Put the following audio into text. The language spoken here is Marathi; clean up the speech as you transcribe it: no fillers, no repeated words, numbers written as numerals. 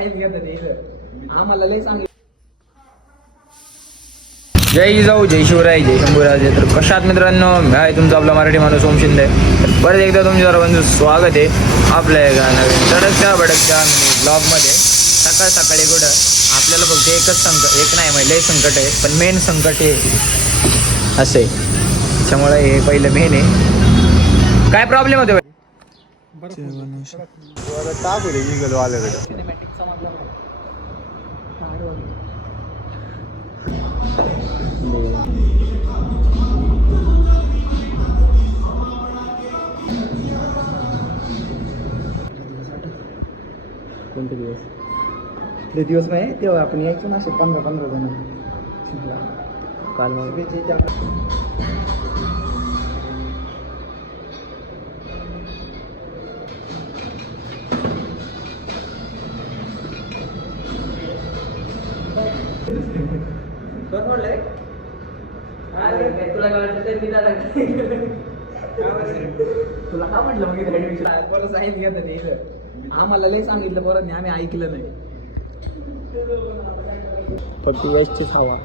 सांगितलं ते आम्हाला लय सांगितलं. जय जिजाऊ, जय शिवराय, जय शंभूराजे. तर कशात मित्रांनो, मी आहे तुमचा आपला मराठी माणूस ओम शिंदे. तर परत एकदा तुमच्या सर्वांचं स्वागत आहे आपल्या एका नवीन तडकत्या भडकत्या ब्लॉगमध्ये. सकाळ सकाळी कुठं आपल्याला फक्त एक नाही म्हणजे लय संकट आहे, पण मेन संकट हे असे. त्याच्यामुळे हे पहिलं मेन आहे. काय प्रॉब्लेम होते सिनेमॅटिकचा मतलब कोणते दिवस? ते दिवस नाही तेव्हा आपण यायचो ना असे 15 जण काल तुला काय तुला का म्हटलं मग ऍडमिशन सांगितलं ते आम्हाला लय सांगितलं परत नाही, आम्ही ऐकलं नाही. फक्त यशचीच हवा.